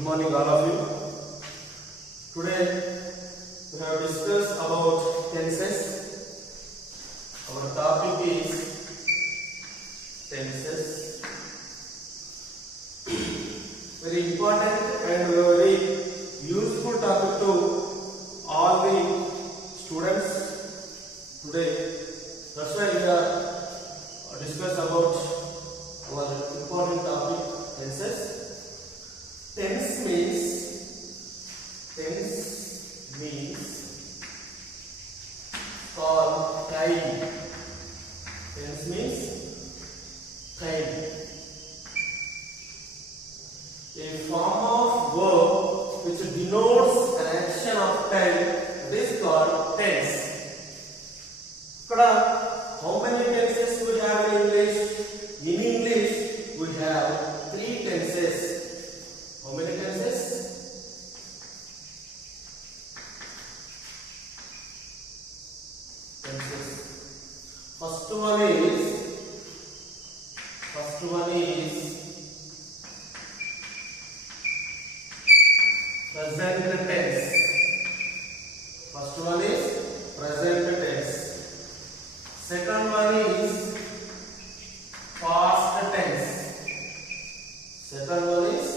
Good morning all of you. Today we have discussed about tenses. Our topic is tenses. Very important and very useful topic to all the students today. That's why we are discuss about our important topic tenses. Tense means called time. Tense means time. A form of verb which denotes an action of time is called tense. How many tenses we have in English? In English we have 3 tenses. How many tenses? Tenses. First one is present tense. First one is present tense. Second one is past tense. Second one is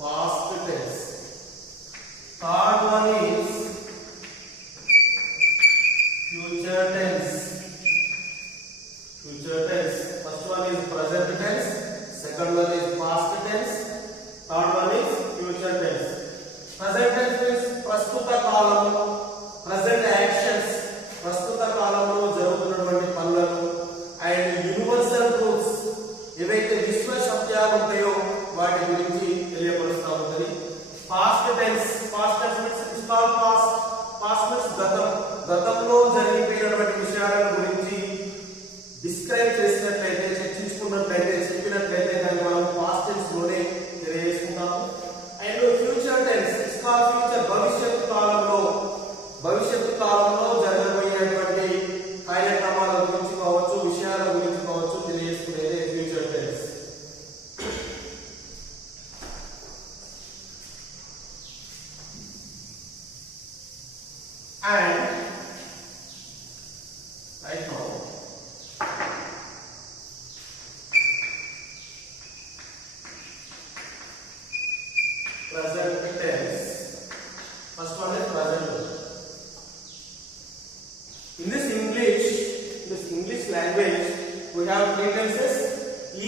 past tense. Third one is future tense. Future tense. First one is present tense. Second one is past tense. Third one is future tense. Present tense means prastuta kalamu. Present actions. Prastuta kalamu jarugutunnatuvanti pannuలను and universal truths ఏవైతే విశ్వ సత్యాలు ఉంటాయో వాటి గురించి తెలియపరుస్తూ ఉంటుంది. Past tense means historical past means గతంలో జరిగిపోయినటువంటి విషయాల గురించి డిస్క్రైబ్ చేసినట్లయితే, చర్చించుకున్నట్లయితే, చెప్పినట్లయితే దాన్ని మనం పాస్ట్ టెన్స్ లోనే తెలియజేసుకుంటాము. అండ్ ఫ్యూచర్ టెన్స్ ఫ్యూచర్ భవిష్యత్తు కాలంలో జరగబోయేటువంటి కార్యక్రమాల గురించి కావచ్చు, విషయాల గురించి కావచ్చు తెలియజేసుకునేదే future tense. And right now present tense. First one is present. In this English language we have 3 tenses.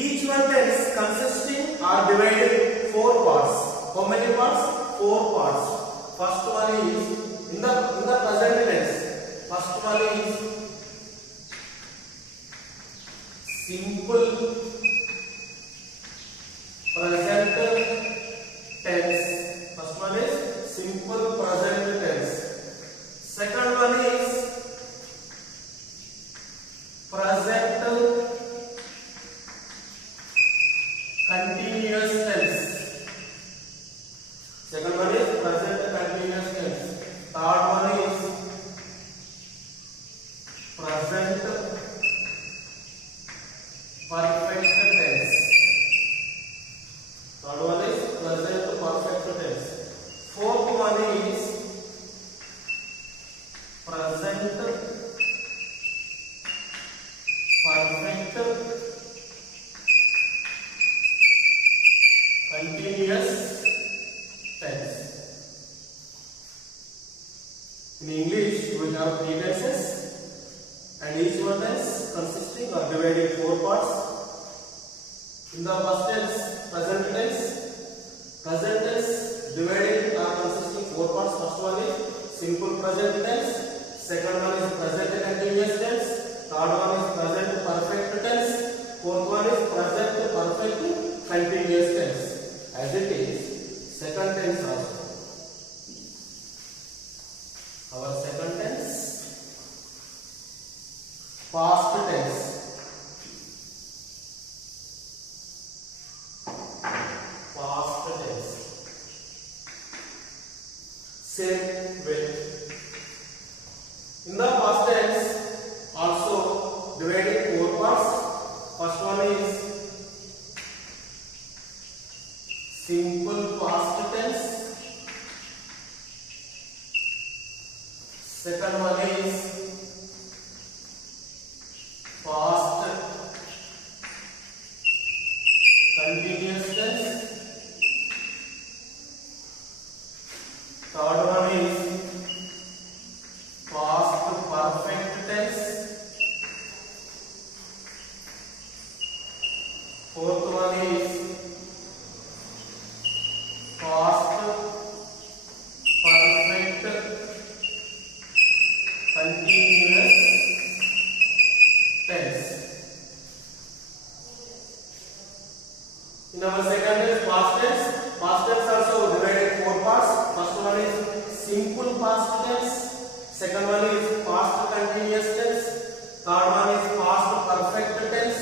Each one tense consisting or divided 4 parts. How many parts? 4 parts. First one is in the present tense. First one is simple present tense. First one is simple present tense. Second one is present continuous tense. Second one is present continuous tense. Third one is present perfect tense. Third one is present perfect tense. Fourth one is present perfect continuous tense. In English we have 3 tenses and each one tense consisting or divided 4 parts. In the first tense, present tense divided or consisting 4 parts. First one is simple present tense. Second one is present continuous tense. Third one is present perfect tense. Fourth one is present perfect continuous tense. As it is second tense also. Our second tense, past tense. Past tense. Same way. In the past tense also divided 4 parts. First one is simple simple past tense. Second one is past continuous tense. Third one is past perfect tense. Fourth one is past perfect continuous tense. In our second is past tense. Past tense also divided in four parts. First one is simple past tense. Second one is past continuous tense. Third one is past perfect tense.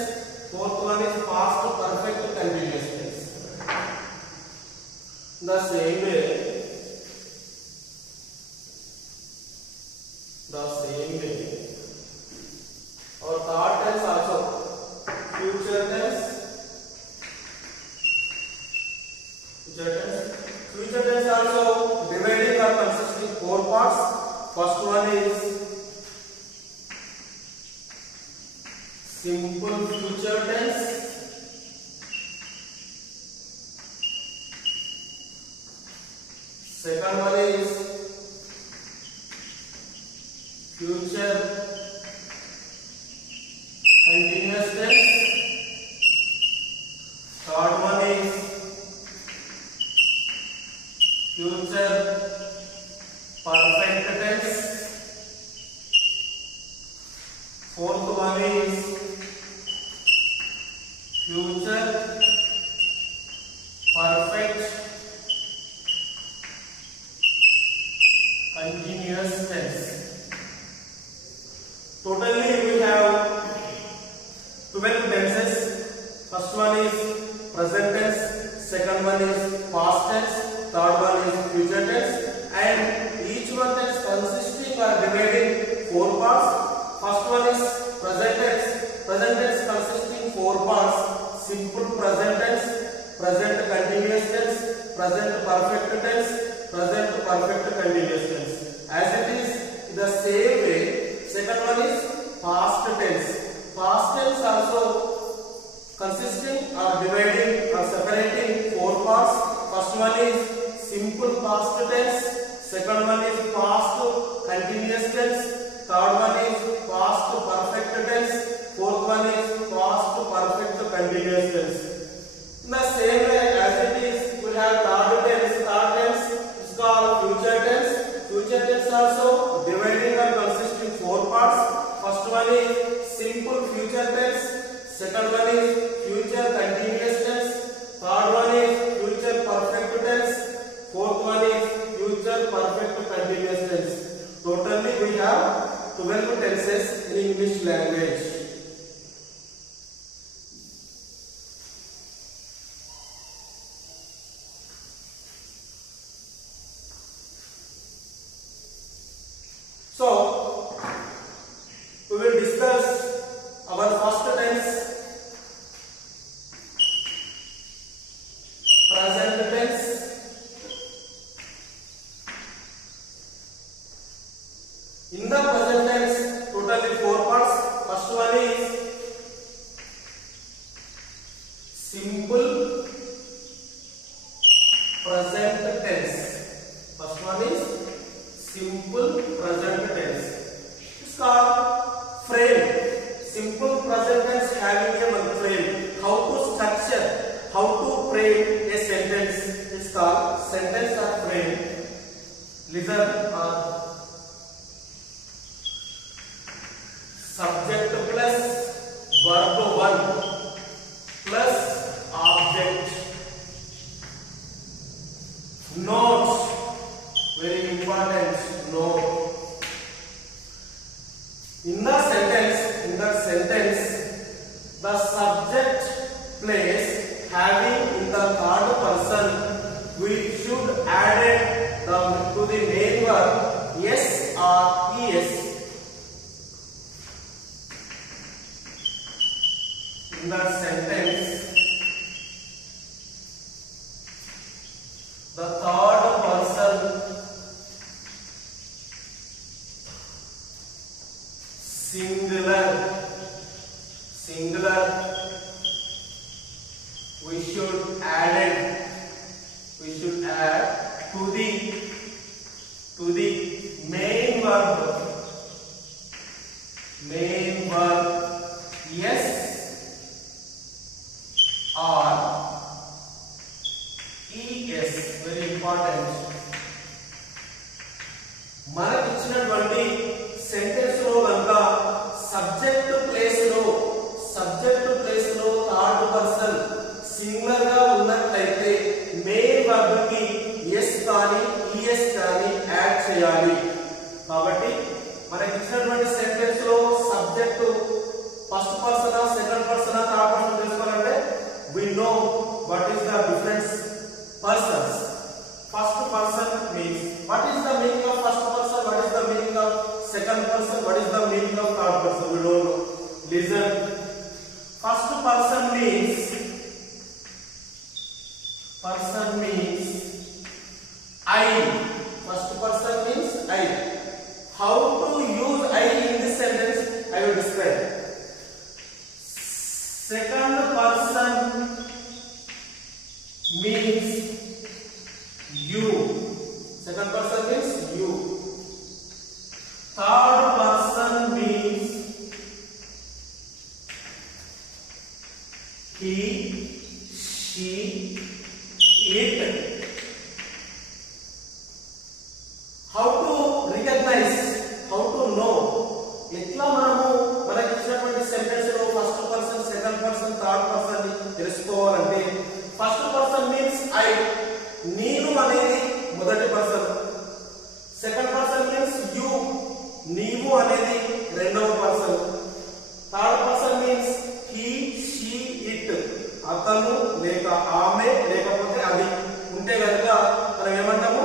Fourth one is past perfect continuous tense. The same way, our third tense also future tense. Future tense also dividing or consisting four parts. First one is simple future tense. Second one is future continuous tense. Third one is future perfect tense. Fourth one is future perfect continuous tense. Totally we have 12 tenses. First one is present tense, second one is past tense, third one is future tense, and each one tense consisting or dividing four parts. First one is present tense. Present tense consisting four parts: simple present tense, present continuous tense, present perfect tense, present perfect continuous tense. As it is the same way, second one is past tense. Past tense also consisting or dividing or separating four parts. First one is simple past tense, second one is past continuous tense, third one is past perfect tense, fourth one is past perfect continuous tense. In the same way as it is, we have third tense. Third tense is called future tense. Future tense also dividing or consisting four parts. First one is simple future tense, second one is future continuous tense, third one is future perfect tense, fourth one is future perfect continuous tense. Totally we have 12 tenses in English language. So we will discuss our first tense, present tense. In the present tense, totally four parts. First one is simple present tense. First one is simple present tense. It's called frame. Simple present tense having a one frame. How to structure, how to frame a sentence. It's called sentence or frame. Listen. Subject plus verb 1 plus object. Note, very important note. In the sentence, the subject place having in the third person, we should add to the main verb yes or es. In the sentence, The third person singular we should add to the main verb yes or es. Very important. మనకి ఇచ్చినటువంటి sentence లో గనుక subject plus లో third person singular గా ఉన్నట్లయితే main verb కి S కానీ ES కానీ యాడ్ చేయాలి. కాబట్టి మనకి ఇచ్చినటువంటి సెంటెన్స్ లో subject first person second person third person తెలుసుకోవాలంటే we know what is the difference persons. First person means what is the meaning of first person, what is the meaning of second person, what is the meaning of third person, we don't know. Listen, first person means I. First person means I. How to use I in this sentence I will describe. Second person means you. Second person means you. Third person means he, she, it. How to recognize, how to know. ఎట్లా మనము మనకి ఇచ్చినటువంటి sentence లో first person second person third person తెలుసుకోవాలంటే first person means I, నేను అనేది మొదటి person. Second person means you, నీవు అనేది రెండవ person. Third person means he, she, it, అతను లేక ఆమె లేకపోతే అది ఉంటే కనుక మనం ఏమంటాము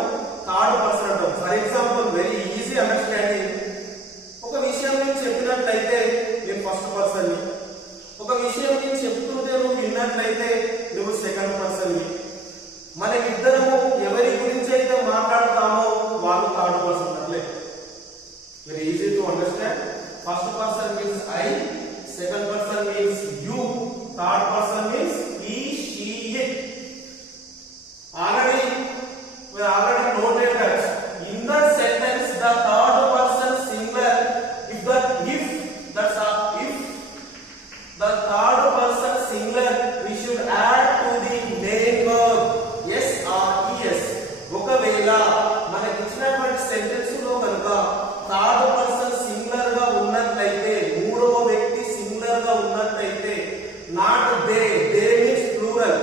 థర్డ్ పర్సన్ అంటాం. For example very easy understanding, ఒక విషయం నేను చెప్పినట్లయితే నేను ఫస్ట్ పర్సన్ ని, ఒక విషయం నేను చెప్తుంటే నువ్వు విన్నట్లయితే నువ్వు సెకండ్ పర్సన్ ని. మన ఇద్దరము ఎవరి గురించి అయితే మాట్లాడతామో వాళ్ళు థర్డ్ పర్సన్. అట్లే very easy to understand. First person means I, second person means you, third person means he, she, it. Already noted that in the sentence the third person singular, if the third person singular we should add to the main verb yes or es. ఒకవేళ మనకి ఇచ్చినటువంటి sentence లో కనుక third person singular గా ఉన్నట్లయితే, మూడవ వ్యక్తి singular గా ఉన్నట్లయితే not they means plural,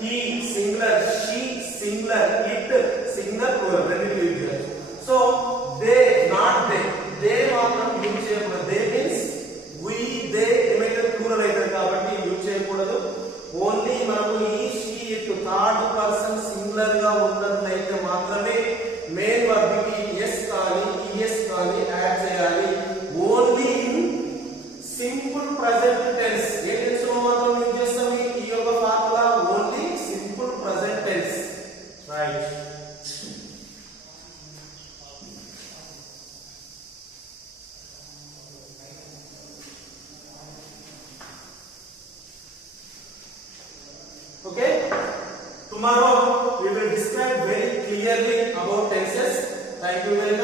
he singular, she singular, it singular, plural, రెండిటి యూజ్ చేయాలి. సో they not they మాత్రం యూజ్ చేయకూడదు. they means we they ఏమైతే ప్లూరల్ అవుతుంది కాబట్టి యూజ్ చేయకూడదు. ఓన్లీ మనకు ఈ she it third person singular గా ఉన్నట్లయితే మాత్రమే మెయిన్ వర్బ్ కి ఎస్ కానీ ఈఎస్ కానీ యాడ్ చేయాలి. Only in simple present tense. ఏ టెన్స్ లో మాత్రం యూజ్ చేస్తాం ఈ యొక్క formula? Only simple present tense. Right. Okay, tomorrow we will describe very clearly about tenses. Thank you very much.